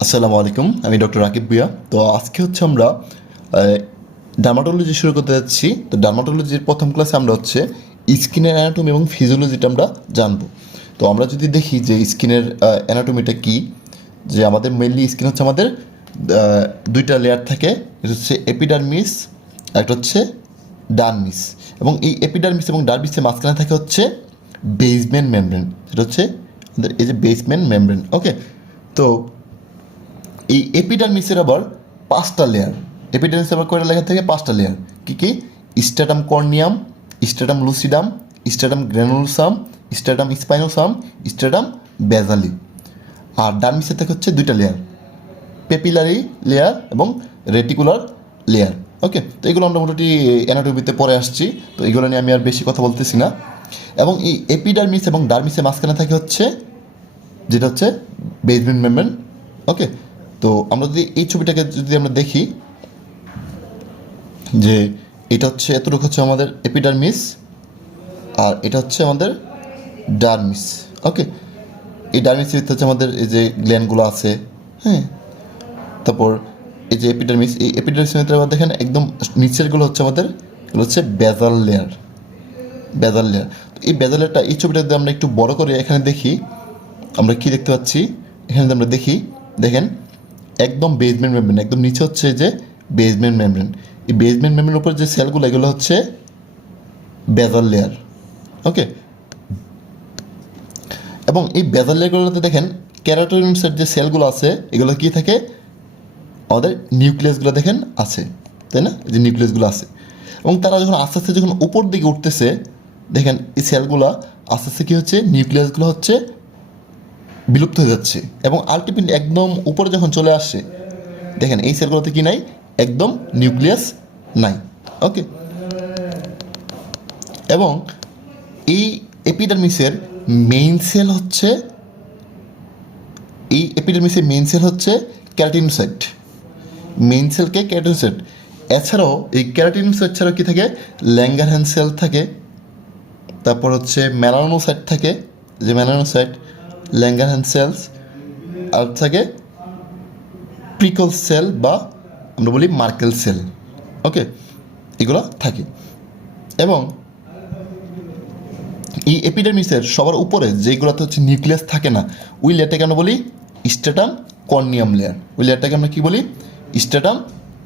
আসসালামু আলাইকুম, আমি ডক্টর রাকিব ভুঁইয়া। তো আজকে হচ্ছে আমরা ডার্মাটোলজি শুরু করতে যাচ্ছি। তো ডার্মাটোলজির প্রথম ক্লাসে আমরা হচ্ছে স্কিনের অ্যানাটমি এবং ফিজিওলজিটা আমরা জানবো। তো আমরা যদি দেখি যে স্কিনের অ্যানাটমিটা কী, যে আমাদের মেইনলি স্কিন হচ্ছে আমাদের দুইটা লেয়ার থাকে। এটা হচ্ছে এপিডার্মিস, একটা হচ্ছে ডার্মিস। এবং এই এপিডার্মিস এবং ডার্মিসের মাঝখানে থাকে হচ্ছে বেসমেন্ট মেমব্রেন। সেটা হচ্ছে আমাদের এই যে বেসমেন্ট মেমব্রেন। ওকে, তো এই এপিডার্মিসের আবার পাঁচটা লেয়ার। এপিডার্মিস আবার কয়টা লেয়ার থেকে? পাঁচটা লেয়ার। কী কী? স্ট্রাটাম কর্নিয়াম, স্ট্রাটাম লুসিডাম, স্ট্রাটাম গ্র্যানুলোসাম, স্ট্রাটাম স্পাইনোসাম, স্ট্রাটাম বেজালি। আর ডার্মিসের থেকে হচ্ছে দুইটা লেয়ার, পেপিলারি লেয়ার এবং রেটিকুলার লেয়ার। ওকে, তো এগুলো আমরা মোটামুটি অ্যানাটমিতে পরে আসছি, তো এগুলো নিয়ে আমি আর বেশি কথা বলতেছি না। এবং এই এপিডার্মিস এবং ডার্মিসের মাঝখানে থাকে হচ্ছে যেটা হচ্ছে বেসমেন্ট মেমব্রেন। ওকে, তো আমরা যদি এই ছবিটাকে যদি আমরা দেখি, যে এটা হচ্ছে এতটুকু হচ্ছে আমাদের এপিডার্মিস, আর এটা হচ্ছে আমাদের ডার্মিস। ওকে, এই ডার্মিসের ভিতরে হচ্ছে আমাদের এই যে গ্ল্যান্ডগুলো আছে, হ্যাঁ। তারপর এই যে এপিডার্মিস, এই এপিডার্মিসের ভিতরে আবার দেখেন একদম নিচেরগুলো হচ্ছে আমাদের, এগুলো হচ্ছে বেজাল লেয়ার। বেজাল লেয়ার, এই বেজাল লেয়ারটা এই ছবিটা যদি আমরা একটু বড় করে এখানে দেখি, আমরা কি দেখতে পাচ্ছি? এখানে যদি আমরা দেখি, দেখেন একদম বেসমেন্ট মেমব্রেন, একদম নিচে হচ্ছে যে বেসমেন্ট মেমব্রেন। এই বেসমেন্ট মেমব্রেনের উপর যে সেলগুলো, এগুলো হচ্ছে বেজাল লেয়ার। ওকে, এবং এই বেজাল লেয়ারগুলোতে দেখেন ক্যারোটিনসের যে সেলগুলো আছে, এগুলো কি থাকে? আমাদের নিউক্লিয়াসগুলো দেখেন আছে, তাই না? যে নিউক্লিয়াসগুলো আছে, এবং তারা যখন আস্তে আস্তে যখন উপর দিকে উঠতেছে, দেখেন এই সেলগুলো আস্তে আস্তে কী হচ্ছে? নিউক্লিয়াসগুলো হচ্ছে বিলুপ্ত হয়ে যাচ্ছে, এবং আলটিমেটলি একদম উপরে যখন চলে আসছে, দেখেন এই সেলগুলোতে কি নাই? একদম নিউক্লিয়াস নাই। ওকে, এবং এই এপিডার্মিসের মেইন সেল হচ্ছে, এই এপিডার্মিসের মেইন সেল হচ্ছে ক্যারাটিনোসাইট। মেইন সেলকে ক্যারাটিনোসাইট। এছাড়াও এই ক্যারাটিনোসাইট ছাড়াও কী থাকে? ল্যাঙ্গারহ্যান্স সেল থাকে, তারপর হচ্ছে মেলানোসাইট থাকে, যে মেলানোসাইট, ল্যাঙ্গারহ্যান্স সেলস, আর থাকে প্রিকল সেল বা আমরা বলি মার্কেল সেল। ওকে, এগুলো থাকে। এবং এই এপিডার্মিসের সবার উপরে যেগুলোতে হচ্ছে নিউক্লিয়াস থাকে না, ওই লেয়ারটাকে আমরা বলি স্ট্রাটাম কর্নিয়াম লেয়ার। ওই লেয়ারটাকে আমরা কী বলি? স্ট্রাটাম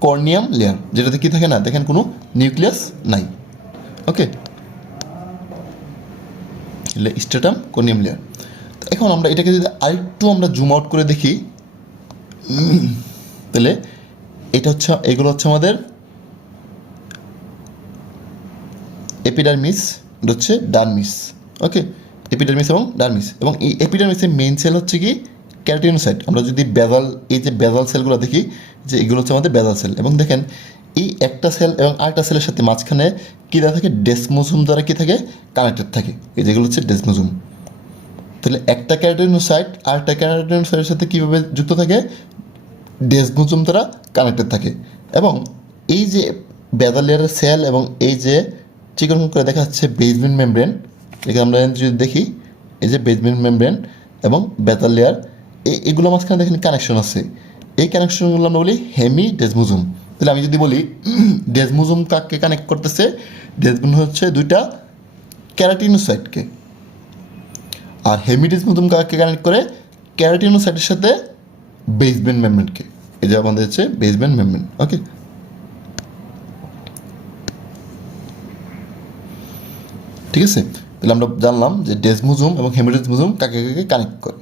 কর্নিয়াম লেয়ার, যেটাতে কী থাকে না? দেখেন কোনো নিউক্লিয়াস নাই। ওকে, স্ট্রাটাম কর্নিয়াম লেয়ার। এখন আমরা এটাকে যদি আরেকটু আমরা জুম আউট করে দেখি, তাহলে এটা হচ্ছে, এগুলো হচ্ছে আমাদের এপিডার্মিস, এটা হচ্ছে ডার্মিস। ওকে, এপিডার্মিস এবং ডার্মিস। এবং এই এপিডার্মিসের মেইন সেল হচ্ছে কি? ক্যারাটিনোসাইট। আমরা যদি বেজাল, এই যে বেজাল সেলগুলো দেখি, যে এগুলো হচ্ছে আমাদের বেজাল সেল। এবং দেখেন এই একটা সেল এবং আরেকটা সেলের সাথে মাঝখানে কী দেওয়া থাকে? ডেসমোজোম দ্বারা কী থাকে? কানেক্টেড থাকে। এই যেগুলো হচ্ছে ডেসমোজোম। তাহলে একটা ক্যারাটিনোসাইট আরেকটা ক্যারাটিনোসাইটের সাথে কীভাবে যুক্ত থাকে? ডেসমোজোম দ্বারা কানেক্টেড থাকে। এবং এই যে বেজাল লেয়ারের সেল এবং এই যে চিকন করে দেখা যাচ্ছে বেসমেন্ট মেমব্রেন, এখানে আমরা যদি দেখি, এই যে বেসমেন্ট মেমব্রেন এবং বেজাল লেয়ার, এগুলো মাঝখানে দেখেন কানেকশন আছে। এই কানেকশনগুলো আমরা বলি হেমি ডেসমোজোম। তাহলে আমি যদি বলি ডেসমোজোম কাকে কানেক্ট করতেছে? ডেসমোজোম হচ্ছে দুইটা ক্যারাটিনোসাইটকে। আর হেমি ডেসমোজোম কাকে কানেক্ট করে? ক্যারাটিনোসাইটের সাথে বেসমেন্ট মেমব্রেনকে। এই যে আমাদের হচ্ছে বেসমেন্ট মেমব্রেন। ওকে, ঠিক আছে। তাহলে আমরা জানলাম যে ডেসমোজোম এবং হেমিডেসমোজোম কাকে কাকে কানেক্ট করে।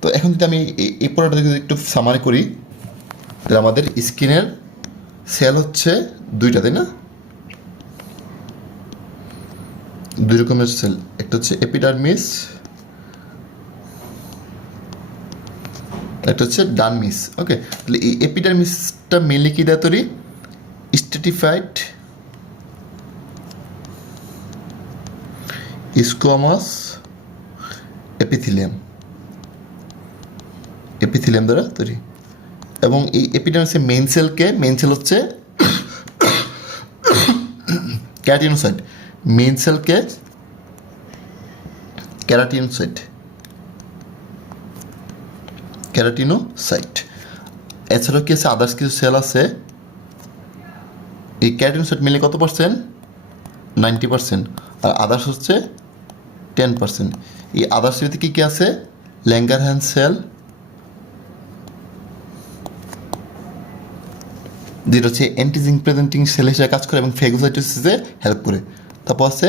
তো এখন যদি আমি এই পড়াটা যদি একটু সামারি করি, তাহলে আমাদের স্কিনের সেল হচ্ছে দুইটা, তাই না? দুই রকমের সেল, একটা হচ্ছে এপিডার্মিস, একটা হচ্ছে ডার্মিস। ওকে, তাহলে এই এপিডার্মিসটা মেনলি কী দেয় তৈরি? স্ট্রেটিফাইড স্কোয়ামাস এপিথিলিয়াম, এপিথিলিয়াম দ্বারা তৈরি। এবং এই এপিডার্মিসের মেইন সেলকে, মেইন সেল হচ্ছে ক্যারাটিনোসাইট। মেইন সেলকে ক্যারাটিনোসাইট, ক্যারাটিনোসাইট। এছাড়াও কি আছে, আদার্স কিছু সেল আছে। এই ক্যারোটিনোসাইট মিলে কত পার্সেন্ট? 90%। আর আদার্স হচ্ছে 10%। এই আদার্সের ভিতরে কী কী আছে? ল্যাঙ্গারহ্যান্স সেল, যেটা হচ্ছে অ্যান্টিজিং প্রেজেন্টিং সেল হিসেবে কাজ করে এবং ফেগোসাইটোসিসে হেল্প করে। তারপর আছে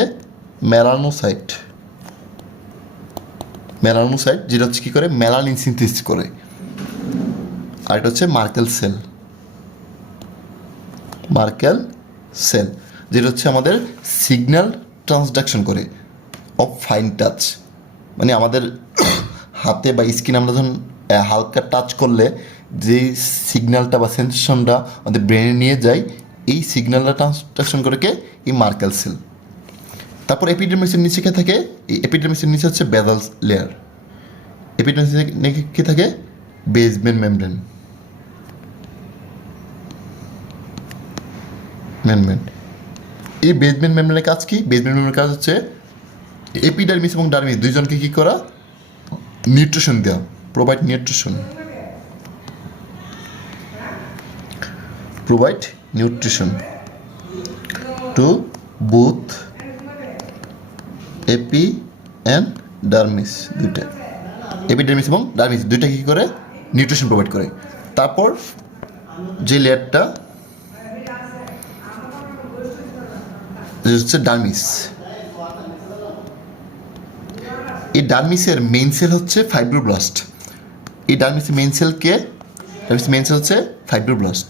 মেলানোসাইট, যেটা হচ্ছে কী করে? মেলানিন সিনথেসিস করে। আর এটা হচ্ছে মার্কেল সেল, যেটা হচ্ছে আমাদের সিগন্যাল ট্রান্সডাকশন করে অফ ফাইন টাচ। মানে আমাদের হাতে বা স্কিন আমরা যখন হালকা টাচ করলে যে সিগন্যালটা বা সেন্সেশনটা আমাদের ব্রেনে নিয়ে যায়, এই সিগন্যালটা ট্রান্সডাকশন করে কে? এই মার্কেল সেল। তারপর এপিডার্মিসের নিচে কে থাকে? এই এপিডার্মিসের নিচে হচ্ছে বেসাল লেয়ার। এপিডার্মিসের কী থাকে? Basement membrane. এই বেসমেন্ট মেমব্রেনের কাজ কি? বেসমেন্ট মেমব্রেনের কাজ হচ্ছে এপিডার্মিস এবং ডার্মিস দুইজনকে কী করা? নিউট্রিশন দেওয়া, provide nutrition to both epi and dermis. দুইটা এপিডার্মিস এবং ডার্মিস দুইটা কী করে? নিউট্রিশন প্রোভাইড করে। তারপর যে লেয়ারটা হচ্ছে ডার্মিস, এই ডার্মিসের মেইন সেল হচ্ছে ফাইব্রোব্লাস্ট। এই ডার্মিসের মেইন সেল কে? ডার্মিসের মেইন সেল হচ্ছে ফাইব্রোব্লাস্ট।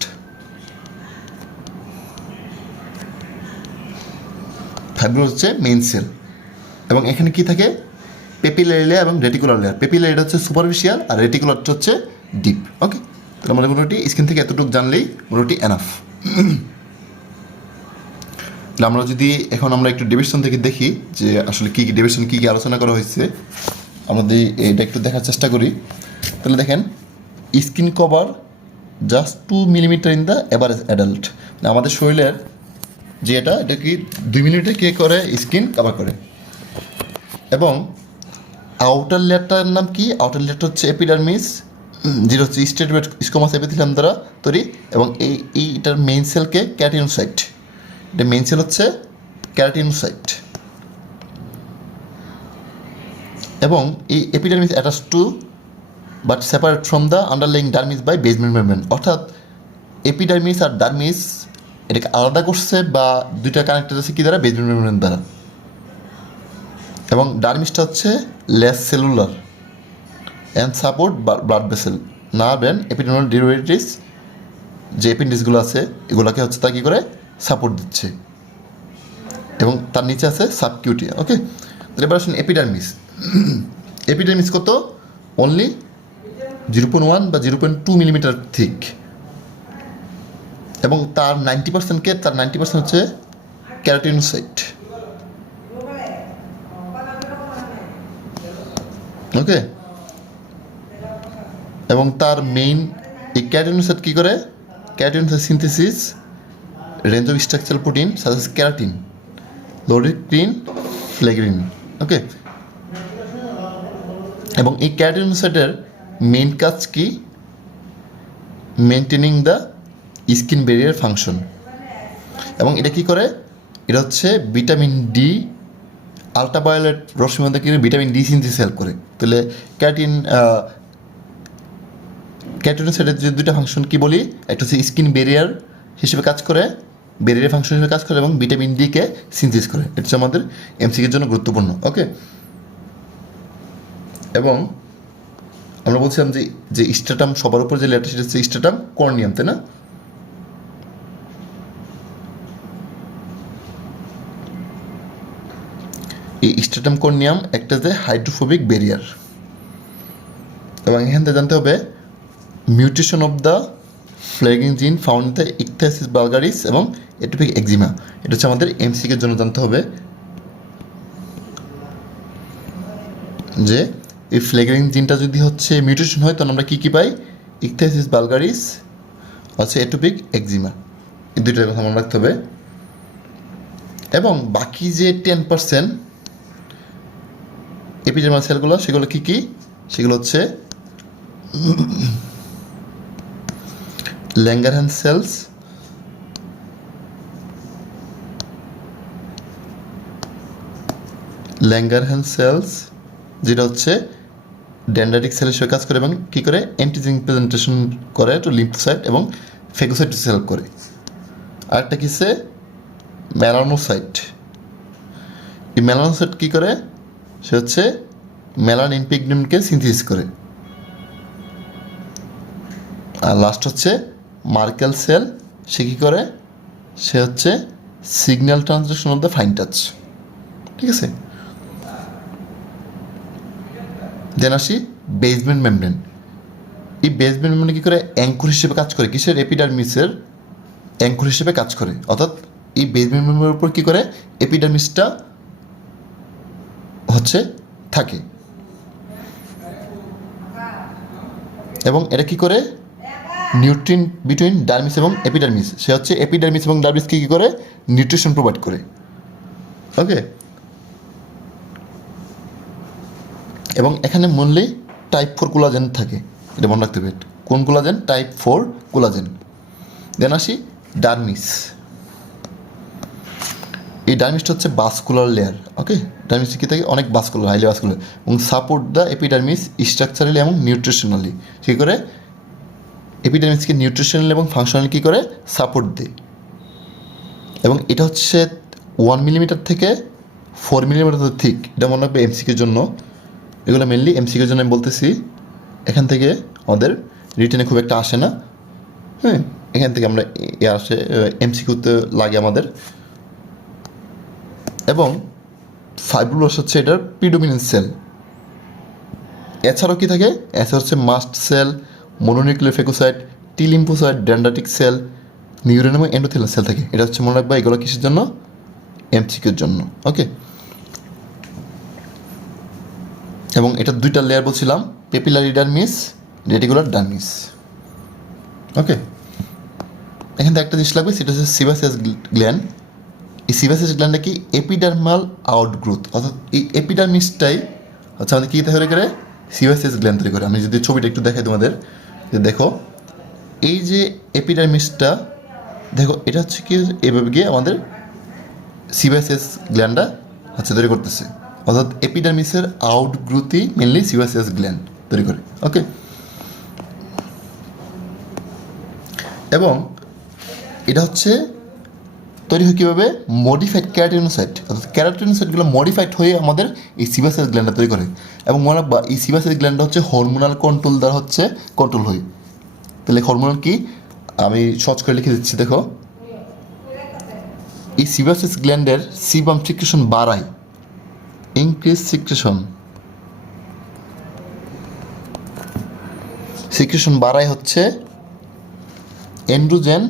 হচ্ছে মেইন সেল। এবং এখানে কি থাকে? পেপিলারি লেয়ার এবং রেটিকুলার লেয়ার। পেপিলারিটা হচ্ছে সুপারফিশিয়াল আর রেটিকুলারটা হচ্ছে ডিপ। ওকে, তাহলে আমাদের মোটামুটি স্কিন থেকে এতটুকু জানলেই মোটামুটি এনাফ। আমরা যদি এখন আমরা একটু ডেভিশন থেকে দেখি যে আসলে কী কী ডেভিশন কী কী আলোচনা করা হয়েছে, আমাদের এটা একটু দেখার চেষ্টা করি। তাহলে দেখেন, skin cover just 2 millimetre in the average adult. আমাদের শরীরের যে এটা কি 2 মিলিমিটার কে করে স্কিন কভার করে। এবং আউটার লেয়ারটার নাম কি? আউটার লেয়ারটা হচ্ছে এপিডার্মিস, যেটা হচ্ছে স্টেটমেন্ট স্কোমাস এপিথেলিয়াম দ্বারা তৈরি। এবং এইটার মেইন সেলকে ক্যারোটিনোসাইট। এটা মেইন সেল হচ্ছে ক্যারোটিনোসাইট। এবং এই epidermis attach to but separate from the underlying dermis by basement membrane. অর্থাৎ এপিডার্মিস আর ডার্মিস এটাকে আলাদা করছে বা দুইটা কানেক্টেড আছে কী দ্বারা? বেসমেন্ট মেমব্রেন দ্বারা। এবং ডার্মিসটা হচ্ছে less cellular and support blood vessel, nerve and epidermal derivatives যে এপেন্ডিক্সগুলো আছে এগুলোকে হচ্ছে তা কী করে? সাপোর্ট দিচ্ছে। এবং তার নিচে আছে সাবকিউটিয়া। ওকে, তাহলে এবার আসুন এপিডার্মিস কত? অনলি 0.1 বা 0.2 মিলিমিটার থিক। এবং তার 90% হচ্ছে ক্যারোটিনোসাইট। ওকে, এবং তার মেইন এই ক্যারোটিনোসাইট কী করে? Keratinocyte synthesis range of structural protein such as keratin, loricrin, filaggrin. Okay, এবং এই ক্যারোটিনোসাইটের মেইন কাজ কি? Maintaining the skin barrier function. এবং এটা কি করে? এটা হচ্ছে ভিটামিন ডি, আলট্রাভায়োলেট রশ্মির মধ্যে কি ভিটামিন ডি সিনথেসিস হেল্প করে। তাহলে ক্যারোটিনোসাইটের যে দুইটা ফাংশন কি বলি? একটা হচ্ছে স্কিন ব্যারিয়ার হিসেবে কাজ করে, ব্যারিয়ার ফাংশন হিসেবে কাজ করে, এবং ভিটামিন ডিকে সিনথেসিস করে। এটা হচ্ছে আমাদের এমসিকিউর জন্য গুরুত্বপূর্ণ। ওকে, এবং আমরা বলছিলাম যে স্ট্রাটাম সবার উপর যে লেয়ারটা সেটা হচ্ছে স্ট্রাটাম কর্নিয়াম, তাই না? এই স্ট্রাটাম কর্নিয়াম একটা যে হাইড্রোফোবিক ব্যারিয়ার। এবং এখান থেকে জানতে হবে মিউটেশন অফ দ্য ফ্লেগিং জিন ফাউন্ড ইন দ্য ইকথিয়াসিস বালগারিস এবং এটোপিক একজিমা। এটা হচ্ছে আমাদের এমসিকিউর জন্য জানতে হবে যে এই ফ্লেগিং জিনটা যদি হচ্ছে মিউটেশন হয় তখন আমরা কী কী পাই? ইকথিয়াসিস বালগারিস হচ্ছে এটোপিক একজিমা। এই দুইটার কথা মনে রাখতে হবে। এবং বাকি যে 10% এপিডার্মাল সেলগুলো, সেগুলো কী কী? সেগুলো হচ্ছে ল্যাঙ্গারহ্যান্স সেলস, যেটা হচ্ছে ডেনড্রাইটিক সেল হিসেবে কাজ করে এবং কী করে অ্যান্টিজেন প্রেজেন্টেশন করে টু লিম্ফোসাইট এবং ফেগোসাইটিস হেল্প করে। আরেকটা কিসে মেলানোসাইট। এই মেলানোসাইট কী করে, সে হচ্ছে মেলানিন পিগমেন্টকে সিনথেসিস করে। আর লাস্ট হচ্ছে মার্কেল সেল, সে কী করে, সে হচ্ছে signal translation of the fine touch. ঠিক আছে, দেন আসি বেসমেন্ট মেমব্রেন। এই বেসমেন্ট মেমব্রেন কী করে, অ্যাঙ্কর হিসেবে কাজ করে, কিসের, এপিডার্মিসের অ্যাঙ্কর হিসেবে কাজ করে। অর্থাৎ এই বেসমেন্ট মেমব্রেনের উপর কী করে, এপিডার্মিসটা হচ্ছে থাকে এবং এটা কী করে, নিউট্রিন বিটুইন ডার্মিস এবং এপিডার্মিস, সে হচ্ছে এপিডার্মিস এবং ডার্মিসকে কী করে, নিউট্রিশন প্রোভাইড করে। ওকে, এবং এখানে মেনলি টাইপ 4 কোলাজেন থাকে, এটা মনে রাখতে হবে। কোন কোলাজেন, টাইপ 4 কোলাজেন। দেন আসি ডার্মিস। এই ডার্মিসটা হচ্ছে বাসকুলার লেয়ার। ওকে, ডার্মিস কী থাকে, অনেক বাসকুলার, হাইলি বাসকুলার এবং সাপোর্ট দ্য এপিডার্মিস স্ট্রাকচারালি এবং নিউট্রিশনালি। কী করে, এপিডার্মিসকে নিউট্রিশনাল এবং ফাংশনালি কী করে সাপোর্ট দেয়। এবং এটা হচ্ছে 1 মিলিমিটার থেকে 4 মিলিমিটার থিক। এটা মনে রাখবে এমসিকিউর জন্য, এগুলো মেনলি এমসিকিউর জন্য আমি বলতেছি। এখান থেকে আমাদের রিটেনে খুব একটা আসে না। হ্যাঁ, এখান থেকে আমরা আসে এমসিকিউতে লাগে আমাদের। এবং ফাইব্রোব্লাস্ট হচ্ছে এটার প্রিডোমিনেন্ট সেল। এছাড়াও কী থাকে, এছাড়া হচ্ছে mast cell, mononuclear phagocyte, T lymphocyte, dendritic cell, neuron এবং এন্ডোথেলিয়াল সেল থাকে। এটা হচ্ছে মনে রাখবা, এগুলো কিসের জন্য, এমসিকিউর জন্য। ওকে, এবং এটা দুইটা লেয়ার বলছিলাম, পেপিলারি ডার্মিস, রেটিকুলার ডার্মিস। ওকে, এখান থেকে একটা জিনিস লাগবে, সেটা হচ্ছে সিবাসিয়াস গ্ল্যান্ড। এই সিবাসিয়াস গ্ল্যান্ডটা কি, এপিডার্মাল আউটগ্রোথ। অর্থাৎ এই এপিডার্মিসটাই হচ্ছে আমাদের কী তৈরি করে, সিবাসিয়াস গ্ল্যান্ড তৈরি করে। আমি যদি ছবিটা একটু দেখাই তোমাদের, যে দেখো এই যে এপিডার্মিসটা, দেখো এটা হচ্ছে কি, এভাবে গিয়ে আমাদের সিবাসিয়াস গ্ল্যান্ডটা হচ্ছে তৈরি করতেছে। অর্থাৎ এপিডার্মিসের আউটগ্রোথই মেনলি সিবাসিয়াস গ্ল্যান্ড তৈরি করে। ওকে, এবং এটা হচ্ছে তৈরি হয় কীভাবে, মডিফাইড ক্যারাটিনোসাইট। অর্থাৎ ক্যারাটিনোসাইটগুলো মডিফাইড হয়ে আমাদের এই সিবাসিয়াস গ্ল্যান্ডটা তৈরি করে। এবং মনে রাখবা, এই সিবাসিয়াস গ্ল্যান্ডটা হচ্ছে হরমোনাল কন্ট্রোল দ্বারা হচ্ছে কন্ট্রোল হয়। তাহলে হরমোনাল কি, আমি সহজ করে লিখে দিচ্ছি, দেখো এই সিবাসিয়াস গ্ল্যান্ডের সিবাম সিক্রেশন বাড়ায়, ইনক্রিজ সিক্রেশন বাড়ায় হচ্ছে এন্ড্রোজেন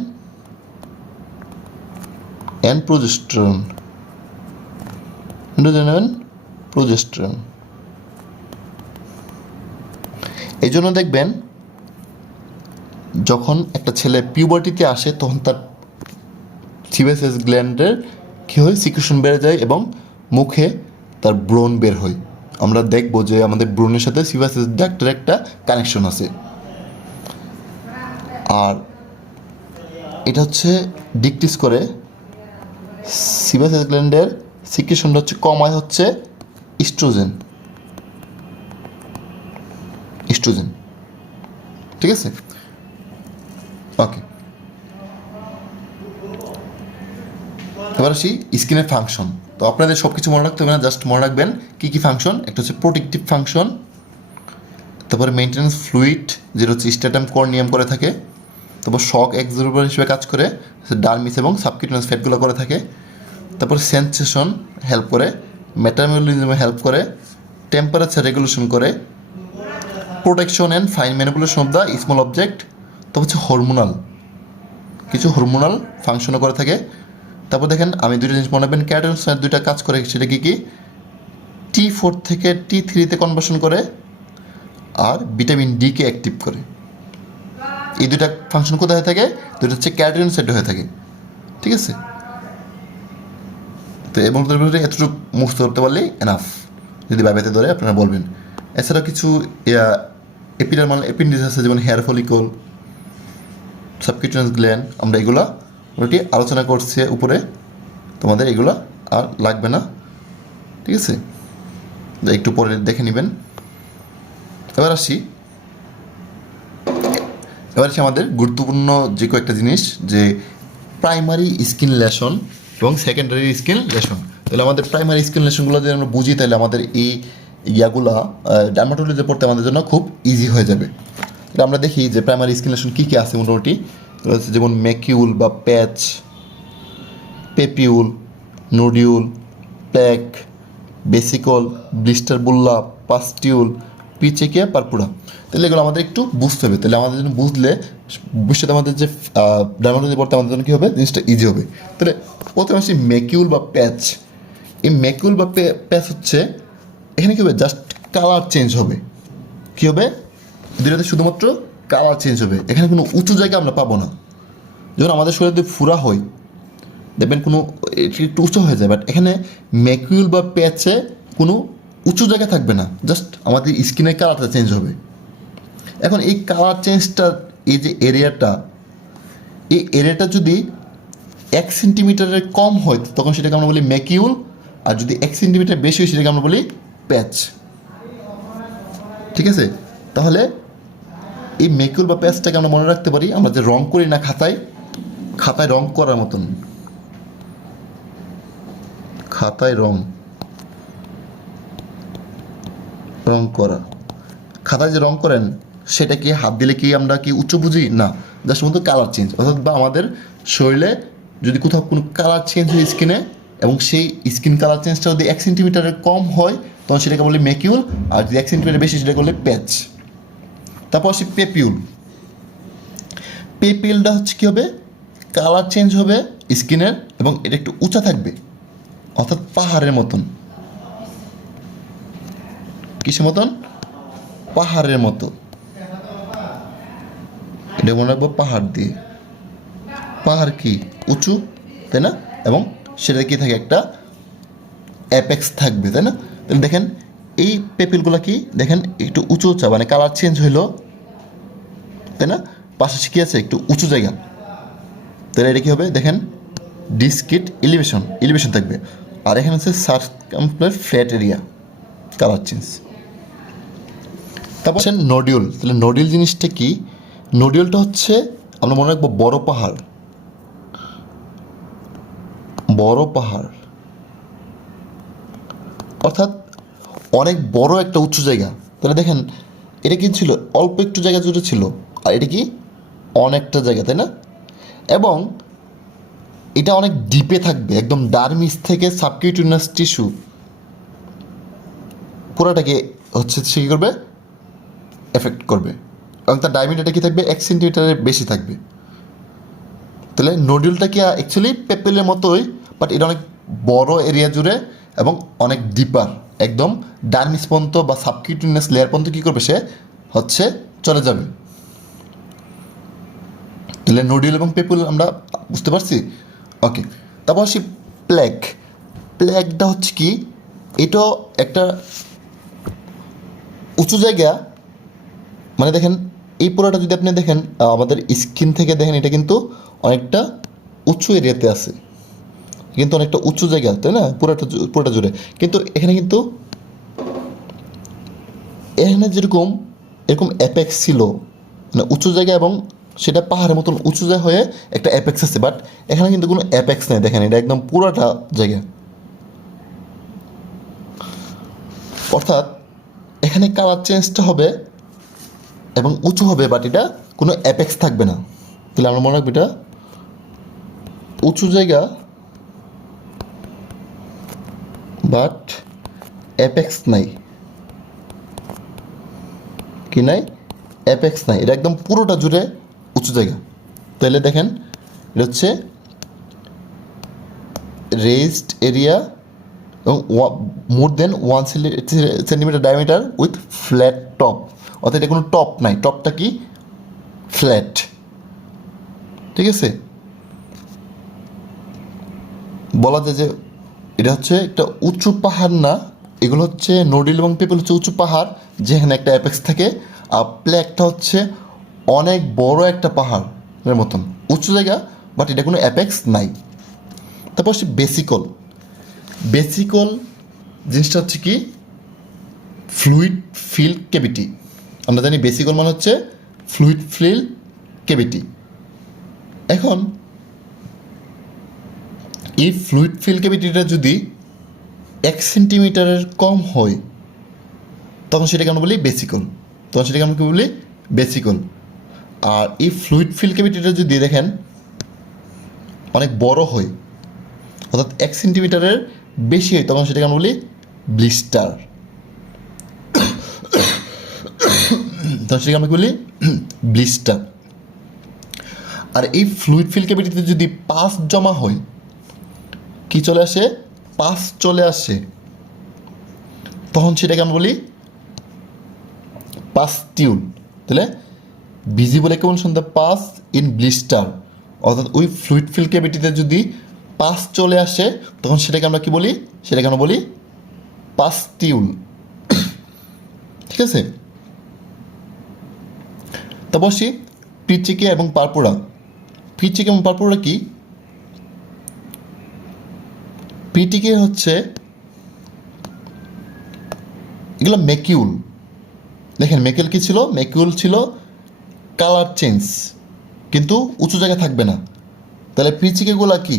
অ্যান্ড প্রোজেস্টেরন, এই জন্য দেখবেন যখন একটা ছেলে পিউবার্টিতে আসে, তখন তার সিবাসিয়াস গ্ল্যান্ডের কী হয়, সিক্রেশন বেড়ে যায় এবং মুখে তার ব্রণ বের হয়। আমরা দেখবো যে আমাদের ব্রণের সাথে সিবাসিয়াস ডাক্টের একটা কানেকশন আছে। আর এটা হচ্ছে ডিক্রিজ করে, সিবাসিয়াস গ্ল্যান্ডের সিক্রেশনটা হচ্ছে কমায় হচ্ছে ইস্ট্রোজেন। ঠিক আছে, ওকে। এবার আসি স্কিনের ফাংশন। তো আপনাদের সব কিছু মনে রাখতে হবে না, জাস্ট মনে রাখবেন কী কী ফাংশন। একটা হচ্ছে প্রোটেক্টিভ ফাংশন, তারপরে মেনটেন্যান্স ফ্লুইড, যেটা হচ্ছে স্ট্যাটাম কর্নিয়াম করে থাকে, তারপর শক অ্যাবজর্বার হিসেবে কাজ করে, ডার্মিস এবং সাবকিউটেনিয়াস ফ্যাটগুলো করে থাকে, তারপর সেন্সেশন হেল্প করে, মেটাবলিজমে হেল্প করে, টেম্পারেচার রেগুলেশন করে, protection and fine manipulation of the small object. তো হচ্ছে কিছু হরমোনাল ফাংশনও করে থাকে। তারপর দেখেন, আমি দুইটা জিনিস মনে রাখবেন, ক্যাটানোসাইট দুইটা কাজ করে, সেটা কি T4 থেকে T3-তে কনভার্সন করে, আর ভিটামিন ডিকে অ্যাক্টিভ করে। এই দুইটা ফাংশন কোথায় হয়ে থাকে, দুইটা হচ্ছে ক্যাটানোসাইটে হয়ে থাকে। ঠিক আছে, তো এবং এতটুকু মুখস্থ করতে পারলেই এনাফ। যদি বাইবেতে ধরে আপনারা বলবেন। এছাড়াও কিছু এপিডার্মাল অ্যাপেন্ডিক্স আছে, যেমন হেয়ার ফলিকল, সাবকিউটেনিয়াস গ্ল্যান্ড, আমরা এগুলা মোটামুটি আলোচনা করছি উপরে, তোমাদের এগুলা আর লাগবে না, ঠিক আছে, একটু পরে দেখে নেবেন। এবার আসি আমাদের গুরুত্বপূর্ণ যে কয়েকটা জিনিস, যে প্রাইমারি স্কিন লেশন এবং সেকেন্ডারি স্কিন লেশন। তাহলে আমাদের প্রাইমারি স্কিন লেশনগুলো যদি আমরা বুঝি, তাহলে আমাদের এই ইয়াগুলা ডার্মাটোলজিতে পড়তে আমাদের জন্য খুব ইজি হয়ে যাবে। তাহলে আমরা দেখি যে প্রাইমারি স্কিন লেশন কী কী আছে মোটামুটি। যেমন ম্যাকিউল বা patch, papule, nodule, plaque, vesicle, blister bulla, pustule, পিচেকিয়া, পারপুরা। তাহলে এগুলো আমাদের একটু বুঝতে হবে। তাহলে আমাদের জন্য বুঝলে ভবিষ্যতে আমাদের যে ডার্মাটোলজি পড়তে আমাদের জন্য কী হবে, জিনিসটা ইজি হবে। তাহলে প্রথমে আসি ম্যাকিউল বা প্যাচ। এই ম্যাকিউল বা প্যাচ হচ্ছে, এখানে কী হবে, জাস্ট কালার চেঞ্জ হবে। কী হবে, দুইটাতে শুধুমাত্র কালার চেঞ্জ হবে। এখানে কোনো উঁচু জায়গা আমরা পাবো না। যখন আমাদের শরীরে যদি ফুরা হয়, দেখবেন কোনো একটু উঁচু হয়ে যায়, বাট এখানে ম্যাকিউল বা প্যাচে কোনো উঁচু জায়গা থাকবে না, জাস্ট আমাদের স্কিনের কালারটা চেঞ্জ হবে। এখন এই কালার চেঞ্জটা, এই যে এরিয়াটা, এই এরিয়াটা যদি 1 সেন্টিমিটারের কম হয় তখন সেটাকে আমরা বলি ম্যাকিউল, আর যদি 1 সেন্টিমিটার বেশি হয় সেটাকে আমরা বলি প্যাচ, ঠিক আছে। তাহলে এই ম্যাকিউল বা প্যাচটাকে আমরা মনে রাখতে পারি, আমরা যে রং করি না খাতায় রং করার মতন, খাতায় রং করা, খাতায় যে রং করেন সেটা কি হাত দিলে কি আমরা কি উচ্চ বুঝি না, জাস্ট মতো কালার চেঞ্জ। অর্থাৎ বা আমাদের শরীরে যদি কোথাও কোনো কালার চেঞ্জ হয় স্কিনে, এবং সেই স্কিন কালার চেঞ্জটা যদি 1 সেন্টিমিটারের কম হয় তখন সেটাকে বলে ম্যাকিউল, আর যদি 1 সেন্টিমিটার বেশি সেটাকে বলে প্যাচ। তারপর আসি পেপিউল। পেপিউলটা হচ্ছে কী হবে, কালার চেঞ্জ হবে স্কিনের, এবং এটা একটু উঁচা থাকবে, অর্থাৎ পাহাড়ের মতন। কিসের মতন, পাহাড়ের মতো। এটা মনে রাখবো, পাহাড় দিয়ে, পাহাড় কি উঁচু, তাই না, এবং সেটা কি থাকে, একটা অ্যাপেক্স থাকবে, তাই না। তাহলে দেখেন এই পেপিলগুলো কি দেখেন একটু উঁচু উঁচা, মানে কালার চেঞ্জ হইলো, তাই না, পাশে কি আছে একটু উঁচু জায়গা। তাহলে এটা কী হবে, দেখেন ডিসক্রিট এলিভেশন থাকবে। আর এখানে হচ্ছে circumflex flat area, colour change. তারপর হচ্ছে নোডিউল। তাহলে নোডিউল জিনিসটা কি, নোডিউলটা হচ্ছে আমরা মনে রাখবো বড় পাহাড়, অর্থাৎ অনেক বড় একটা উঁচু জায়গা। তাহলে দেখেন এটা কি ছিল, অল্প একটু জায়গা জুড়ে ছিল, আর এটা কি অনেকটা জায়গা, তাই না। এবং এটা অনেক ডিপে থাকবে, একদম ডার্মিস থেকে সাবকিউটেনিয়াস টিস্যু পুরোটাকে হচ্ছে সে কী করবে, এফেক্ট করবে, এবং তার ডায়ামিটারটা কী থাকবে, 1 সেন্টিমিটারের বেশি থাকবে। তাহলে নোডিউলটা কি অ্যাকচুয়ালি পেপেলের মতোই, বাট এটা অনেক বড় এরিয়া জুড়ে এবং অনেক ডিপার, একদম ডার্মিস পর্যন্ত বা সাবকিউটেনিয়াস লেয়ার পর্যন্ত কী করবে, সে হচ্ছে চলে যাবে। তাহলে নোডিউল এবং পেপুল আমরা বুঝতে পারছি, ওকে। তারপর আসি প্ল্যাকটা হচ্ছে কি, এটাও একটা উঁচু জায়গা, মানে দেখেন এই পুরোটা যদি আপনি দেখেন আমাদের স্কিন থেকে দেখেন, এটা কিন্তু অনেকটা উঁচু এরিয়াতে আছে, কিন্তু অনেকটা উঁচু জায়গা, তাই না, পুরোটা জুড়ে। কিন্তু এখানে যেরকম এরকম অ্যাপেক্স ছিল, মানে উঁচু জায়গা, এবং সেটা পাহাড়ের মতন উঁচু জায়গা হয়ে একটা অ্যাপেক্স আছে, বাট এখানে কিন্তু কোনো অ্যাপেক্স নেই, দেখেন এটা একদম পুরোটা জায়গা। অর্থাৎ এখানে কালার চেঞ্জটা হবে এবং উঁচু হবে, বাট এটা কোনো অ্যাপেক্স থাকবে না। তাহলে আমরা মনে রাখবো এটা উঁচু জায়গা, বাট অ্যাপেক্স নাই, কি নাই, অ্যাপেক্স নাই, এটা একদম পুরোটা জুড়ে উঁচু জায়গা। তাহলে দেখেন এটা হচ্ছে রেজড এরিয়া এবং মোর দেন 1 centimetre diameter with flat top, অর্থাৎ এটা কোনো টপ নাই, টপটা কি ফ্ল্যাট, ঠিক আছে। বলা যায় যে এটা হচ্ছে একটা উঁচু পাহাড় না, এগুলো হচ্ছে নোডিল এবং পেপল হচ্ছে উঁচু পাহাড় যেখানে একটা অ্যাপেক্স থাকে, আর প্ল্যাকটা হচ্ছে অনেক বড় একটা পাহাড় এর মতন উঁচু জায়গা, বাট এটা কোনো অ্যাপেক্স নাই। তারপর হচ্ছে বেসিকল। বেসিকল জিনিসটা হচ্ছে কি ফ্লুইড ফিল ক্যাভিটি। আমরা জানি বেসিকল মানে হচ্ছে ফ্লুইড ফিল ক্যাভিটি। এখন এই ফ্লুইড ফিল ক্যাভিটিটা যদি 1 সেন্টিমিটারের কম হয় তখন সেটাকে আমরা বলি বেসিকল। তখন সেটাকে আমরা কি বলি বেসিকল। আর এই ফ্লুইড ফিল ক্যাভিটিটা যদি দেখেন অনেক বড় হয়, অর্থাৎ 1 সেন্টিমিটারের বেশি হয়, তখন সেটাকে আমরা বলি ব্লিস্টার। তখন সেটাকে আমরা বলি ব্লিস্টার। আর এই ফ্লুইড ফিল ক্যাভিটিতে যদি পাস জমা হয়, কি চলে আসে, পাস চলে আসে, তখন সেটাকে আমরা বলি পাস্টিউল। তাহলে visible accumulation the pass in blister, অর্থাৎ ওই ফ্লুইড ফিল ক্যাভিটিতে যদি পাস চলে আসে তখন সেটাকে আমরা কি বলি, সেটাকে আমরা বলি পাস্টিউল। ঠিক আছে। তা বসি পিচিকে এবং পারপুরা। পিচিকে এবং পারপুরা কি? পিটিকে হচ্ছে এগুলো ম্যাকিউল। দেখেন ম্যাকিউল কি ছিল, ম্যাকিউল ছিল কালার চেঞ্জ, কিন্তু উঁচু জায়গায় থাকবে না। তাহলে পিচিকেগুলা কি,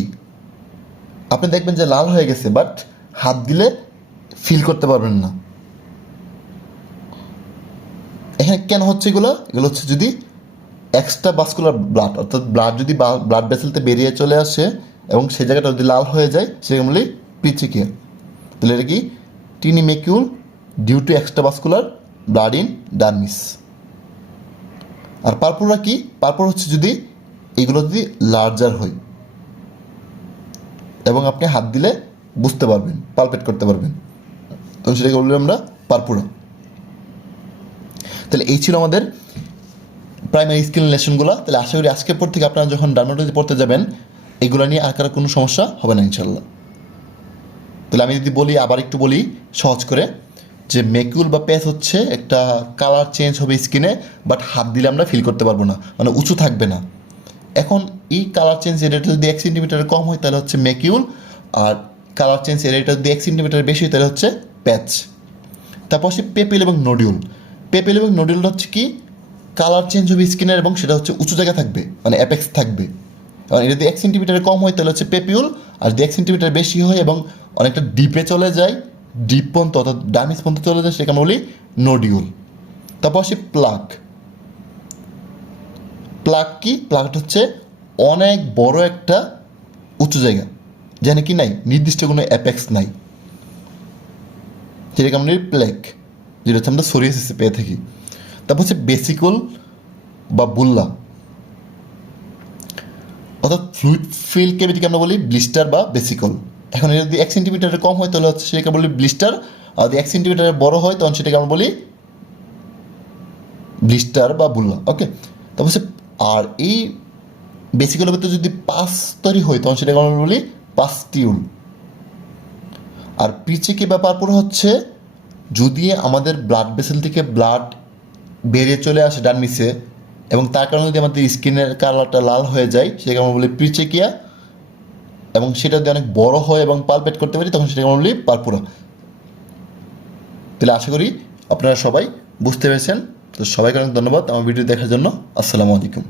আপনি দেখবেন যে লাল হয়ে গেছে, বাট হাত দিলে ফিল করতে পারবেন না। এখানে কেন হচ্ছে এগুলো? এগুলো হচ্ছে যদি এক্সট্রা ভাস্কুলার ব্লাড, অর্থাৎ ব্লাড যদি ব্লাড ভেসেলতে বেরিয়ে চলে আসে এবং সেই জায়গাটা যদি লাল হয়ে যায় সেটাকে বলি পিচিকে। তাহলে এটা কি tiny macule due to extravascular blood in dermis. আর পারপুরা কি? পারপুরা হচ্ছে যদি এগুলো যদি লার্জার হয় এবং আপনি হাত দিলে বুঝতে পারবেন, পালপেট করতে পারবেন, তখন সেটাকে বলবো আমরা পারপুরা। তাহলে এই ছিল আমাদের প্রাইমারি স্কিন লেসনগুলো। তাহলে আশা করি আজকের পর থেকে আপনারা যখন ডার্মাটোলজি পড়তে যাবেন এগুলো নিয়ে আর কারো কোনো সমস্যা হবে না ইনশাল্লাহ। তাহলে আমি যদি বলি, আবার একটু বলি সহজ করে, যে ম্যাকিউল বা প্যাচ হচ্ছে একটা কালার চেঞ্জ হবে স্কিনে, বাট হাত দিলে আমরা ফিল করতে পারবো না, মানে উঁচু থাকবে না। এখন এই কালার চেঞ্জ এরিয়াটা যদি 1 সেন্টিমিটারের কম হয় তাহলে হচ্ছে ম্যাকিউল, আর কালার চেঞ্জ এরিয়াটা যদি 1 সেন্টিমিটারের বেশি হয় তাহলে হচ্ছে প্যাচ। তারপর হচ্ছে পেপিল এবং নোডিউল। পেপিল এবং নোডিউলটা হচ্ছে কি কালার চেঞ্জ হবে স্কিনের এবং সেটা হচ্ছে উঁচু জায়গা থাকবে, মানে অ্যাপেক্স থাকবে। এবং এটা যদি 1 সেন্টিমিটারের কম হয় তাহলে হচ্ছে পেপিউল, আর যদি 1 সেন্টিমিটার বেশি হয় এবং অনেকটা ডিপে চলে যায়, ডিপ পর্যন্ত অর্থাৎ ডার্মিস পর্যন্ত চলে যায়, সেখানে বলি নোডিউল। তারপর আসি প্লাক। প্লাক কি? প্লাকটা হচ্ছে অনেক বড় একটা উঁচু জায়গা যেখানে কি নাই, নির্দিষ্ট কোনো অ্যাপেক্স নাই, যেটাকে আমরা প্লেক, যেটা হচ্ছে আমরা সোরিয়াসিসে পেয়ে থাকি। তারপর হচ্ছে বেসিকল বা বুল্লা, অর্থাৎ ফ্লুইড ফিল ক্যাভিটিকে আমরা বলি ব্লিস্টার বা বেসিকল। এখন এটা যদি 1 সেন্টিমিটারের কম হয় তাহলে হচ্ছে সেটাকে বলি ব্লিস্টার, আর যদি 1 সেন্টিমিটারের বড় হয় তখন সেটাকে আমরা বলি ব্লিস্টার বা বুল্লা। ওকে। তারপর হচ্ছে আর এই বেসিকলের ভিতরে যদি পাস তৈরি হয় তখন সেটাকে আমরা বলি পাস্টিউল। আর পিচিকে ব্যাপার পুরো হচ্ছে যদি আমাদের ব্লাড ভেসেল থেকে ব্লাড বেরিয়ে চলে আসে ডার্মিসে এবং তার কারণে যদি আমাদের স্কিনের কালারটা লাল হয়ে যায় সেটাকে আমরা বলি প্রিচেকিয়া, এবং সেটা যদি অনেক বড় হয় এবং পালপেট করতে পারি তখন সেটাকে আমরা বলি পারপুরা। তাহলে আশা করি আপনারা সবাই বুঝতে পেরেছেন। তো সবাইকে অনেক ধন্যবাদ আমার ভিডিও দেখার জন্য। আসসালামু আলাইকুম।